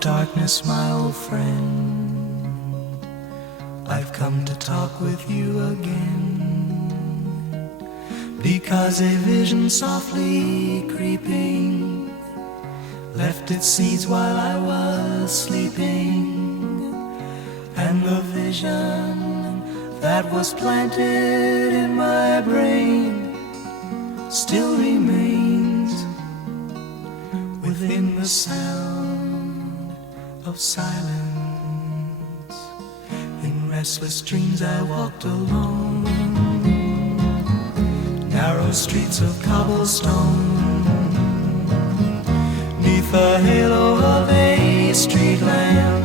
darkness, my old friend, I've come to talk with you again, because a vision softly creeping left its seeds while I was sleeping, and the vision that was planted in my brain still remains within the sound of silence. In restless dreams I walked alone, narrow streets of cobblestone, neath the halo of a street lamp.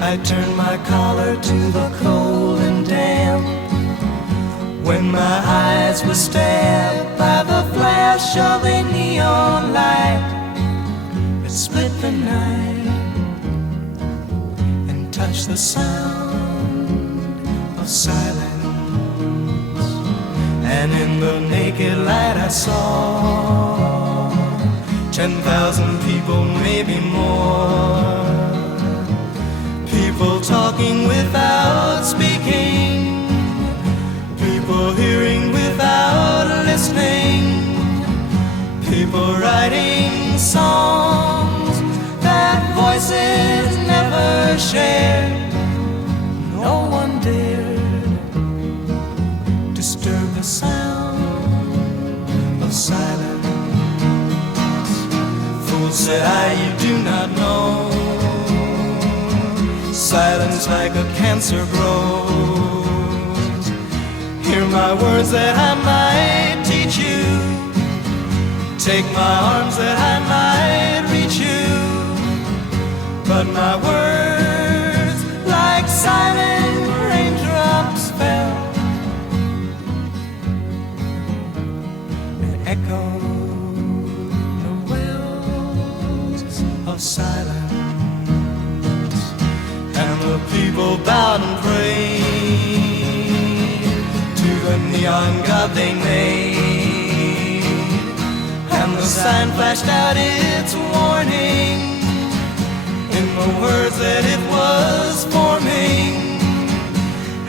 I turned my collar to the cold and damp, when my eyes were stabbed by the flash of a neon light that split the night and touched the sound of silence. And in the naked light I saw 10,000 people, maybe more, people talking without speaking, people hearing without listening, people writing songs that voices never shared. No one dared disturb the sound of silence. Fool, said I, you do not know, silence like a cancer grows. Hear my words that I might teach you, take my arms that I might reach you, but my words like silent raindrops fell and echoed the wells of silence. And the people bowed and prayed to the neon god they made, and the sign flashed out its warning in the words that it was forming.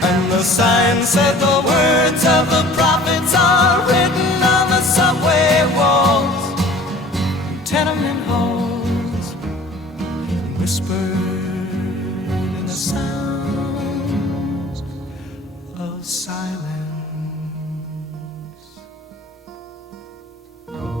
And the sign said the words of the prophets are written on the subway walls, tenement halls, and whispered